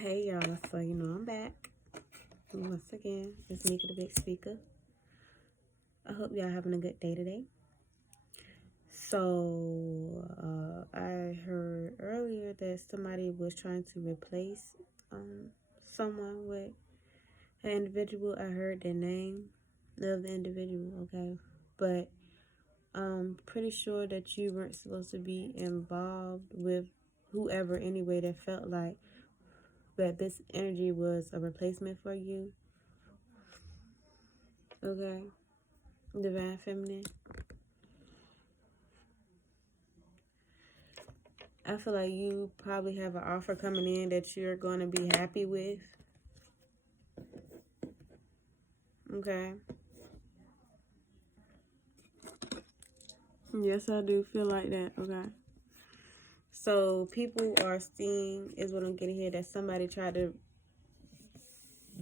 Hey y'all, so I'm back once again. It's Mika the Big Speaker. I hope y'all having a good day today. So I heard earlier that somebody was trying to replace someone with an individual. I heard the name of the individual, okay, but I'm pretty sure that you weren't supposed to be involved with whoever anyway that felt like that this energy was a replacement for you. Okay, Divine Feminine. I feel like you probably have an offer coming in that you're going to be happy with. Okay. Yes, I do feel like that. Okay. So people are seeing, is what I'm getting here, that somebody tried to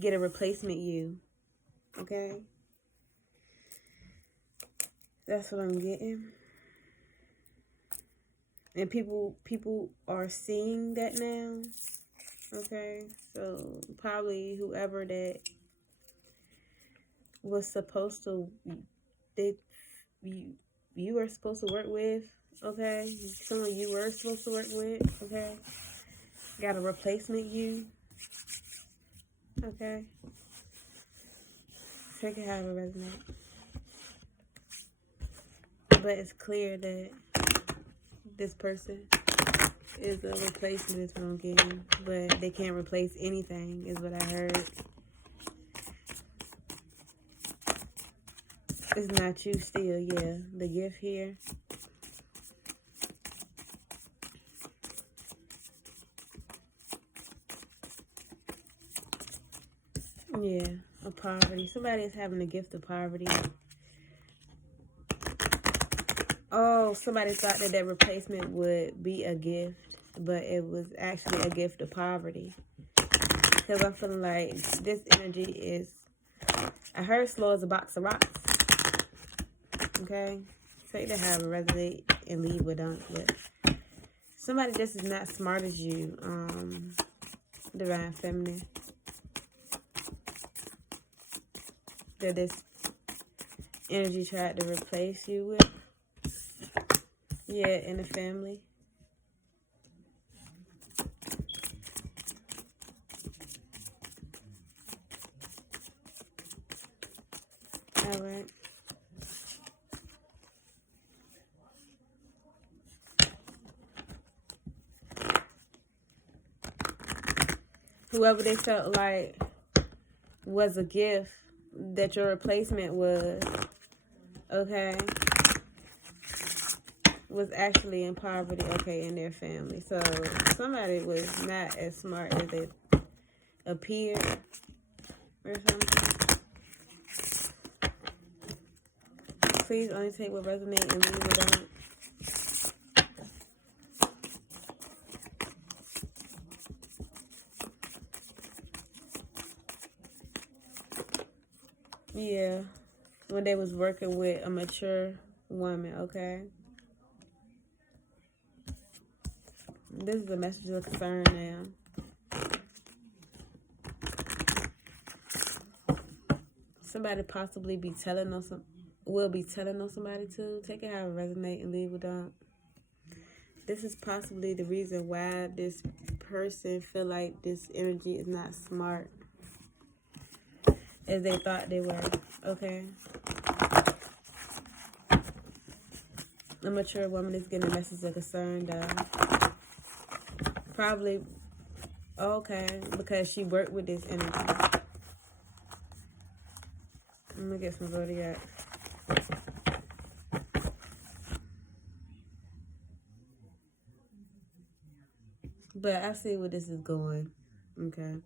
get a replacement you. Okay. That's what I'm getting. And people are seeing that now. Okay. So probably whoever that was supposed to, you were supposed to work with, okay? Someone you were supposed to work with, okay? Got a replacement you, okay? Take it however it resonates. But it's clear that this person is a replacement is what I'm getting. But they can't replace anything is what I heard. It's not you still, yeah. The gift here. Yeah, of poverty. Somebody is having a gift of poverty. Oh, somebody thought that replacement would be a gift, but it was actually a gift of poverty. Because I'm feeling like this energy is, I heard slow as a box of rocks. Okay? Take that however resonate and leave with don't. But somebody just is not smart as you, Divine Feminine. That this energy tried to replace you with. Yeah, in the family. All right. Whoever they felt like was a gift that your replacement was, okay, was actually in poverty, okay, in their family. So somebody was not as smart as they appeared or something. Please only take what resonates and leave it don't. Yeah, when they was working with a mature woman, okay? This is a message of concern now. Somebody possibly be telling on will be telling on somebody too. Take it how it resonate and leave it don't. This is possibly the reason why this person feel like this energy is not smart as they thought they were, okay? A mature woman is getting a message of concern though. Probably, okay, because she worked with this energy. I'm gonna get some zodiac. But I see where this is going, okay?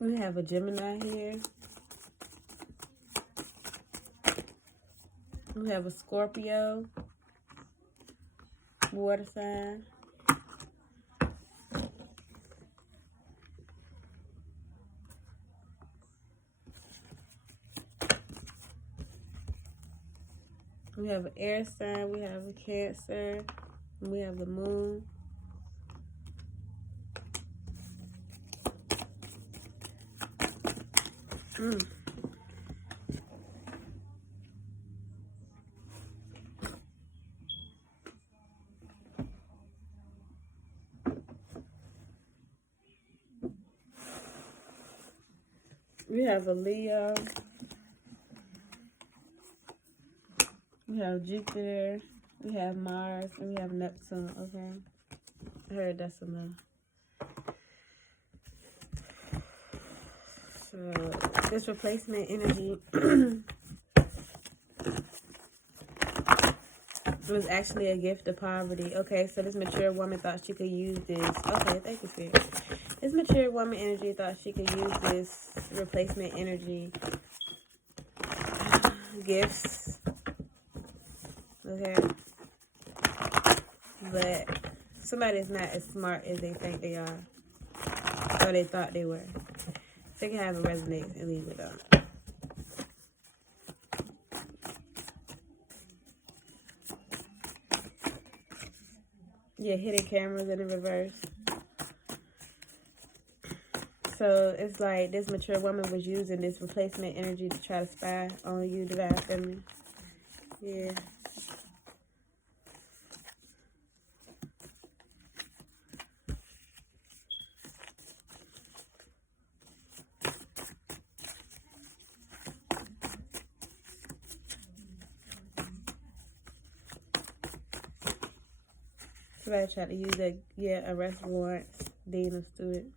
We have a Gemini here. We have a Scorpio, water sign. We have an air sign, we have a Cancer, and we have the moon. We have a Leo. We have Jupiter. We have Mars, and we have Neptune. Okay, I heard that's enough. So this replacement energy was actually a gift of poverty. Okay, so this mature woman thought she could use this. Okay, thank you, Spirit. This mature woman energy thought she could use this replacement energy gifts. Okay, but somebody's not as smart as they think they are, or they thought they were. They can have a resonance and leave it on. Yeah, hidden cameras in the reverse. So it's like this mature woman was using this replacement energy to try to spy on you, divine feminine. Yeah. Somebody tried to use arrest warrants, dean of student.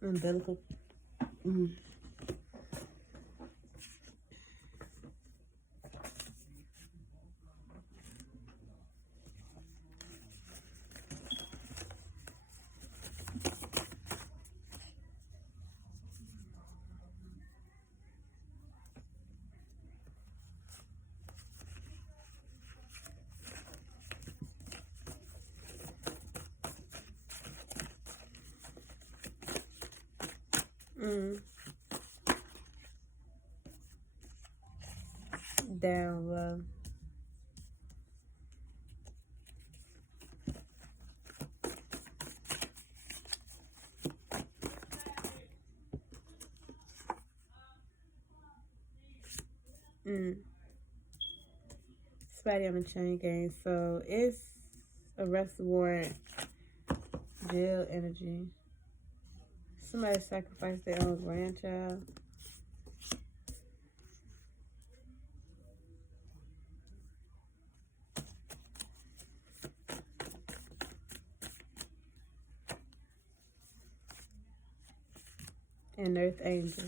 Umbilical. Down low. Somebody on the chain gang. So it's arrest warrant, jail energy. Somebody sacrificed their own grandchild. And Earth Angel.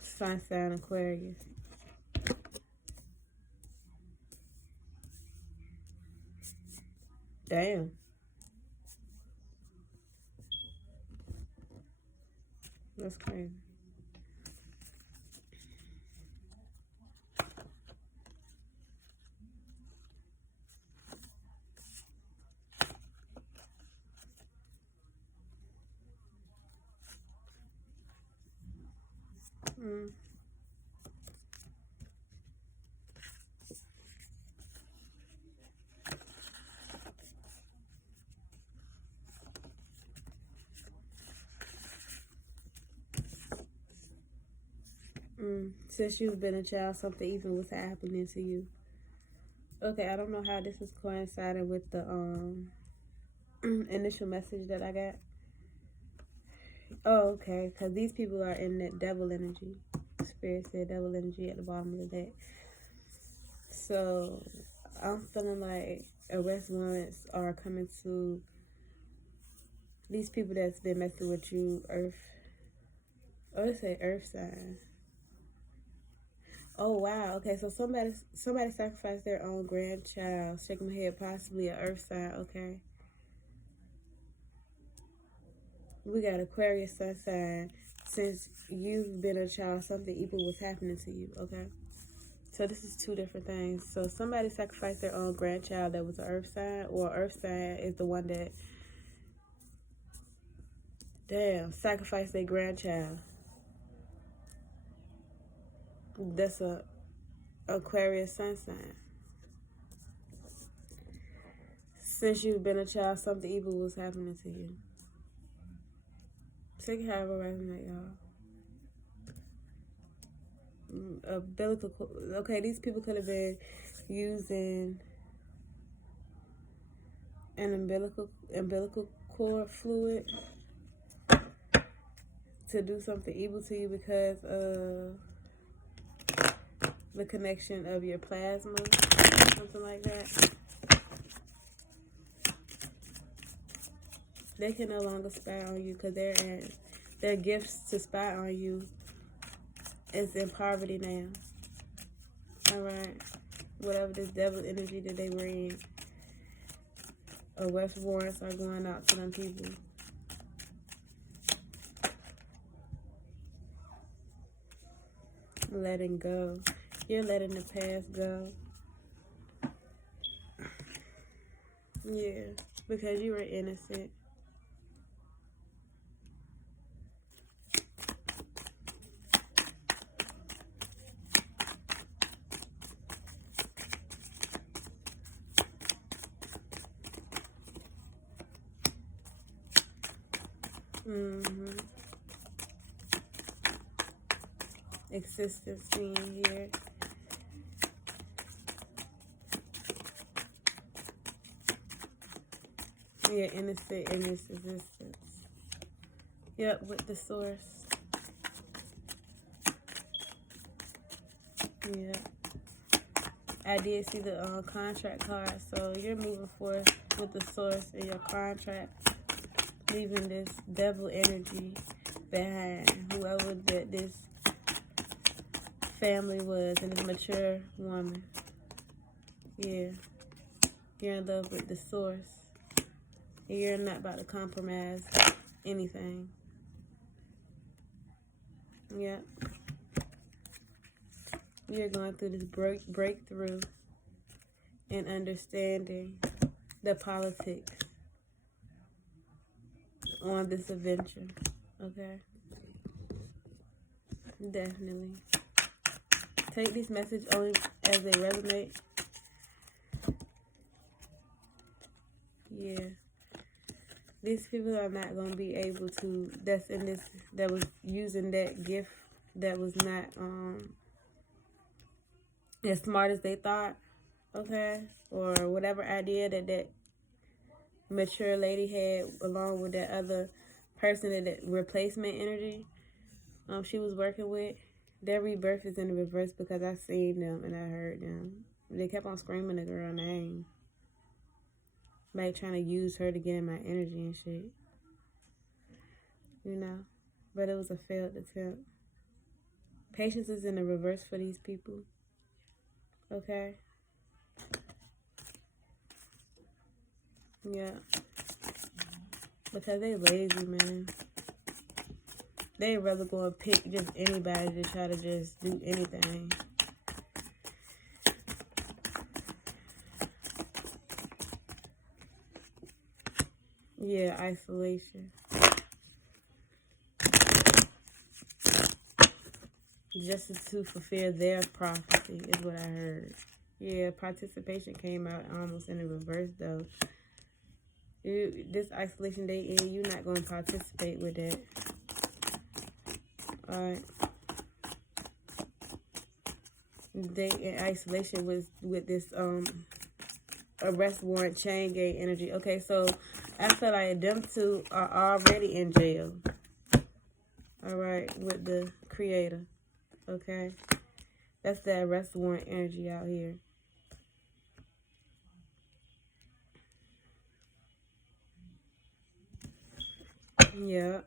Sun sign Aquarius. Damn. That's crazy. Since you've been a child, something evil was happening to you. Okay, I don't know how this is coinciding with the initial message that I got. Oh, okay, because these people are in that devil energy. Spirit said devil energy at the bottom of the deck. So I'm feeling like arrest warrants are coming to these people that's been messing with you, Earth. Oh, it said Earth sign. Oh wow. Okay, so somebody sacrificed their own grandchild. Shaking my head, possibly an Earth sign. Okay. We got Aquarius sun sign. Since you've been a child, something evil was happening to you. Okay. So this is two different things. So somebody sacrificed their own grandchild that was an earth sign, or earth sign is the one that, sacrificed their grandchild. That's a Aquarius sun sign. Since you've been a child, something evil was happening to you. Take it however resonate, y'all. Okay, these people could have been using an umbilical cord fluid to do something evil to you because of the connection of your plasma, something like that. They can no longer spy on you because their gifts to spy on you is in poverty now. Alright. Whatever this devil energy that they bring, arrest warrants are going out to them people. Letting go. You're letting the past go. Yeah, because you were innocent. Existence being here. You're innocent in this existence. Yep, with the source. Yeah. I did see the contract card, so you're moving forth with the source in your contract, leaving this devil energy behind, whoever that this family was, and this mature woman. Yeah. You're in love with the source. You're not about to compromise anything. Yep. You're going through this breakthrough and understanding the politics on this adventure. Okay? Definitely. Take these messages only as they resonate. Yeah. These people are not going to be able to, that was using that gift that was not as smart as they thought, okay? Or whatever idea that mature lady had along with that other person, that replacement energy she was working with. Their rebirth is in the reverse because I seen them and I heard them. They kept on screaming the girl name. Like trying to use her to get in my energy and shit. You know? But it was a failed attempt. Patience is in the reverse for these people. Okay? Yeah. Because they lazy, man. They rather go and pick just anybody to try to just do anything. Yeah, isolation. Just to fulfill their prophecy is what I heard. Yeah, participation came out almost in the reverse though. This isolation they in, you're not going to participate with that. Alright. They in isolation with this arrest warrant chain gang energy. Okay, so I feel like them two are already in jail. Alright, with the creator. Okay. That's that arrest warrant energy out here. Yeah.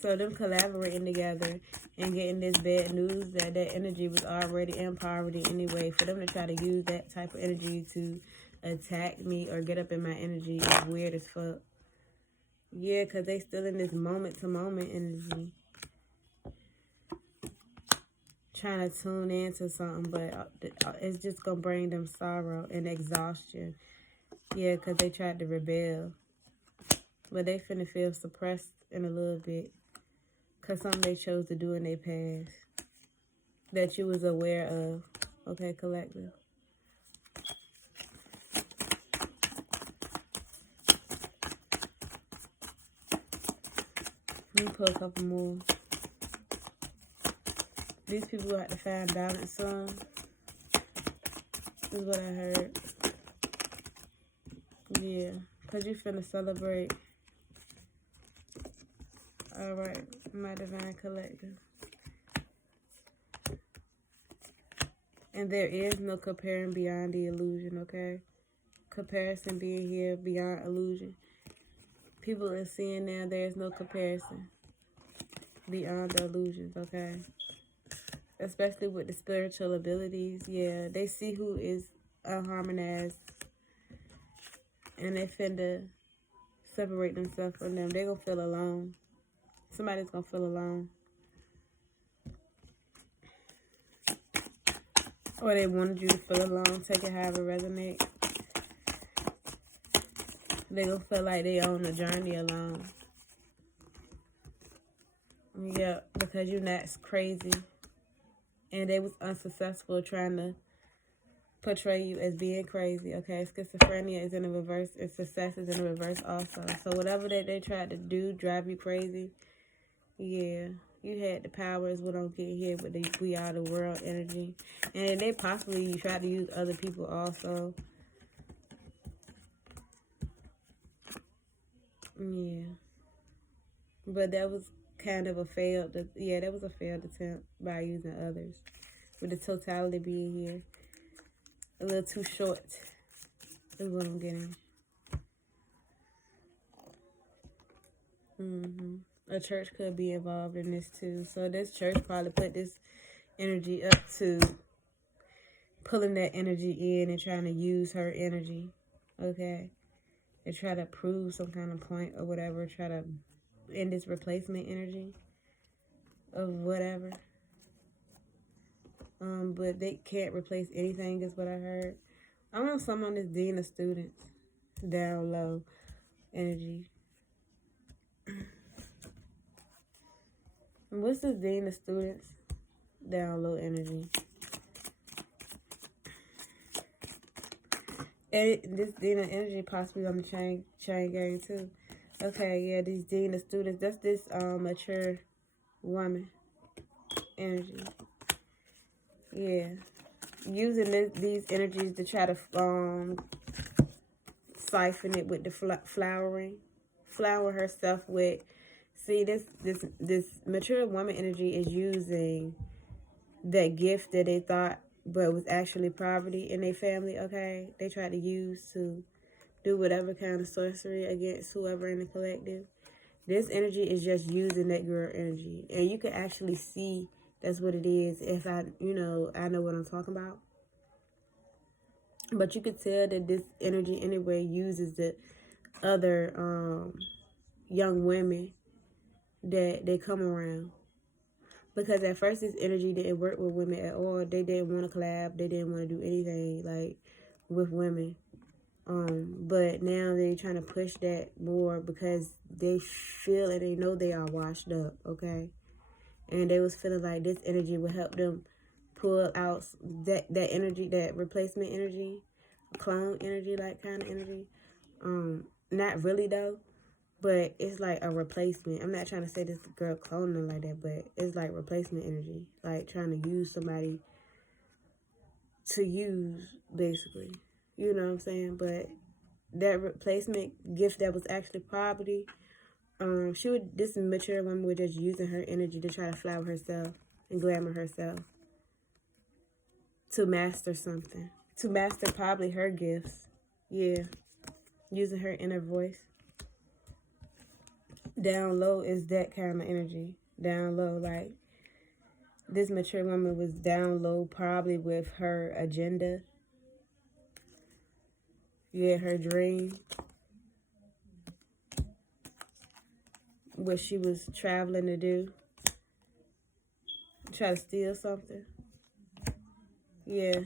So them collaborating together and getting this bad news that energy was already in poverty anyway. For them to try to use that type of energy to attack me or get up in my energy is weird as fuck. Yeah, because they still in this moment-to-moment energy. trying to tune into something, but it's just going to bring them sorrow and exhaustion. Yeah, because they tried to rebel. But they finna feel suppressed in a little bit. Because something they chose to do in their past that you was aware of. Okay, collective. Let me pull a couple more. These people will have to find balance soon. This is what I heard. Yeah, because you finna celebrate. Alright, my divine collective. And there is no comparing beyond the illusion, okay? Comparison being here beyond illusion. People are seeing now there's no comparison beyond the illusions, okay? Especially with the spiritual abilities. Yeah, they see who is unharmonized and they finna separate themselves from them. They gonna feel alone. Somebody's gonna feel alone. Or they wanted you to feel alone. Take it however it resonates. They gonna feel like they on a journey alone. Yeah, because you're not crazy. And they was unsuccessful trying to portray you as being crazy, okay? Schizophrenia is in the reverse, and success is in the reverse also. So whatever that they tried to do, drive you crazy, yeah, you had the power is what I'm getting here with the we are the world energy. And they possibly tried to use other people also. Yeah. But that was kind of a failed, that was a failed attempt by using others. With the totality being here. A little too short is what I'm getting. A church could be involved in this too. So this church probably put this energy up to pulling that energy in and trying to use her energy. Okay? And try to prove some kind of point or whatever. Try to end this replacement energy of whatever. But they can't replace anything is what I heard. I want some on this dean of students. Down low energy. And what's this dean of students? Down low energy. And this dean of energy possibly on the chain gang too. Okay, yeah, these dean of students. That's this mature woman energy. Yeah. Using these energies to try to siphon it with the flowering. Flower herself with. See, this mature woman energy is using that gift that they thought but was actually poverty in their family, okay? They tried to use to do whatever kind of sorcery against whoever in the collective. This energy is just using that girl energy. And you can actually see that's what it is if I know what I'm talking about. But you could tell that this energy anyway uses the other young women that they come around. Because at first this energy didn't work with women at all. They didn't want to collab. They didn't want to do anything like with women. But now they're trying to push that more because they feel and they know they are washed up, okay? And they was feeling like this energy would help them pull out that energy, that replacement energy, clone energy, like kind of energy. Not really though, but it's like a replacement. I'm not trying to say this girl cloning like that, but it's like replacement energy, like trying to use somebody to use, basically. You know what I'm saying? But that replacement gift that was actually poverty, this mature woman was just using her energy to try to flower herself and glamour herself to master something. To master probably her gifts. Yeah. Using her inner voice. Down low is that kind of energy. Down low, like this mature woman was down low probably with her agenda. Yeah, her dream. What she was traveling to do. try to steal something. Yeah.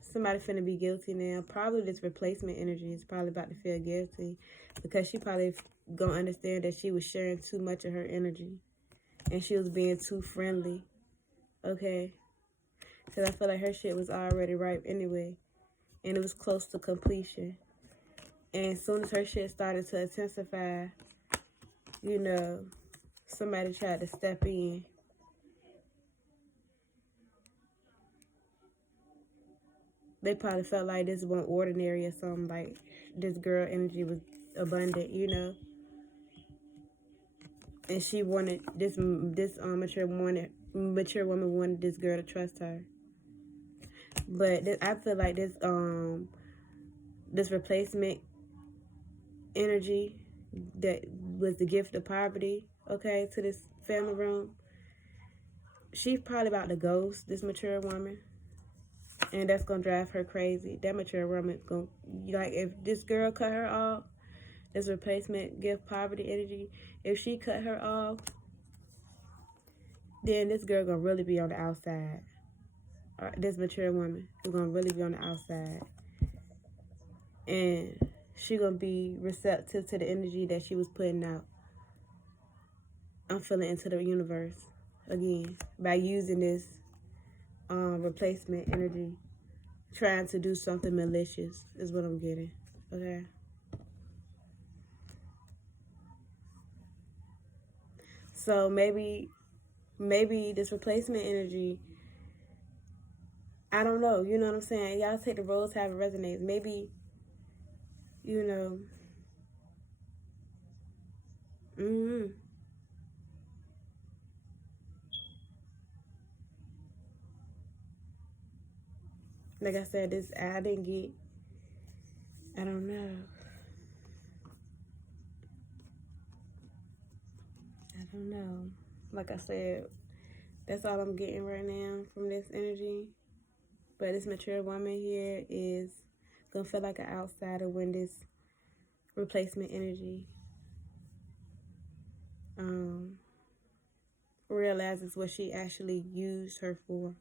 Somebody finna be guilty now. Probably this replacement energy is probably about to feel guilty because she probably gonna understand that she was sharing too much of her energy and she was being too friendly. Okay? Because I feel like her shit was already ripe anyway and it was close to completion. And as soon as her shit started to intensify, you know, somebody tried to step in. They probably felt like this wasn't ordinary or something. Like this girl energy was abundant, you know. And she wanted this mature woman wanted this girl to trust her. But I feel like this replacement energy that was the gift of poverty, okay, to this family room. She's probably about to ghost this mature woman. And that's gonna drive her crazy. That mature woman gonna, like, if this girl cut her off, this replacement gift poverty energy, if she cut her off, then this girl gonna really be on the outside. Or this mature woman is gonna really be on the outside. And she gonna be receptive to the energy that she was putting out. I'm feeling into the universe again by using this replacement energy, trying to do something malicious is what I'm getting. Okay. So maybe this replacement energy, I don't know, you know what I'm saying? Y'all take the roles however it resonates. Maybe, you know, like I said, I didn't get, I don't know. I don't know. Like I said, that's all I'm getting right now from this energy. But this mature woman here is gonna feel like an outsider when this replacement energy realizes what she actually used her for.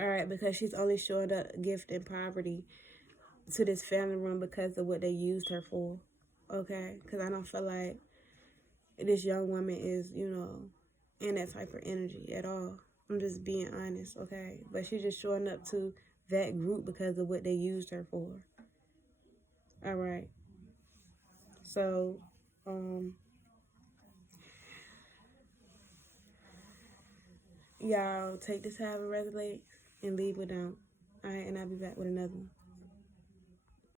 Alright, because she's only showing the gift and poverty to this family room because of what they used her for. Okay? Because I don't feel like this young woman is, you know, in that type of energy at all. I'm just being honest, okay? But she's just showing up to that group because of what they used her for. Alright. So, y'all take this however it resonates and leave without. Alright, and I'll be back with another one.